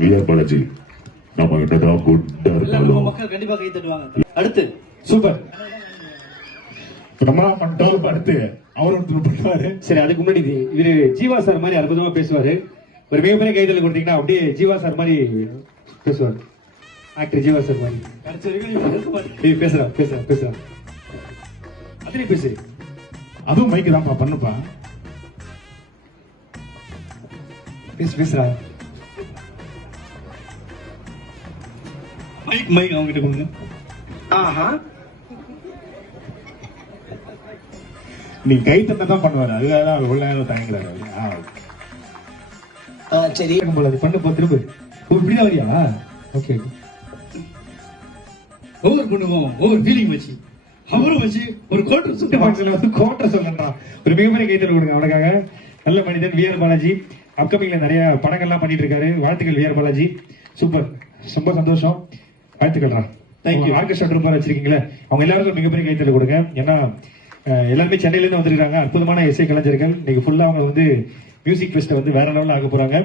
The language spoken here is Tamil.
விஆர் பாலாஜி நம்ம கிட்டதான் குட்டா இருந்தாலும் மக்கள் கண்டிப்பா கை தட்டுவாங்க. அடுத்து சூப்பர். பிரமா பண்ணிட்டோம். அடுத்து அவர் ஒருத்தர் பண்ணுவாரு. சரி, அதுக்கு முன்னாடி இவரு ஜீவா சார் மாதிரி அற்புதமா பேசுவாரு. ஒரு மிகப்பெரிய கைதல் கொடுத்தீங்கன்னா அப்படியே ஜீவா சார் மாதிரி பேசுவார். ஆக்டர் ஜீவா சார் மாதிரி பேசுறான். அதுலயும் பேசு. அதுவும் மைக்கு தான்ப்பா பண்ணுப்பா. பேசுறா. மைக் அவங்க கிட்ட கொடுங்க. ஆஹா, நீ கை தட்ட தான் பண்ணுவாரு. அதுக்காக அவர் உள்ள நேரம் தயங்குறாரு. சரி போல அது பண்ணு. திரும்ப இப்படிதான் வரியா? ஓகே. ஒவ்வொரு பொண்ணுக்கும் ஒவ்வொரு ஃபீலிங் வச்சு அவரும் வச்சு ஒரு கோட்டர் சொல்றான். ஒரு மிகப்பெரிய கைத்தல் கொடுங்க அவனுக்காக. நல்ல மனிதன் விஆர் பாலாஜி. அப்கமிங்ல நிறைய படங்கள்லாம் பண்ணிட்டு இருக்காரு. வாழ்த்துக்கள் விஆர் பாலாஜி. சூப்பர், ரொம்ப சந்தோஷம். வாழ்த்துக்கள்டா. தேங்க்யூ. ஆர்கெஸ்ட்ரா ட்ரூப்பர் வச்சிருக்கீங்களே, அவங்க எல்லாருக்கும் மிகப்பெரிய கைத்தல் கொடுங்க. ஏன்னா எல்லாருமே சென்னையில இருந்து வந்திருக்காங்க. அற்புதமான இசை கலைஞர்கள். இன்னைக்கு ஃபுல்லா அவங்க வந்து மியூசிக் ஃபெஸ்ட்டை வந்து வேற லெவலில் ஆக போறாங்க.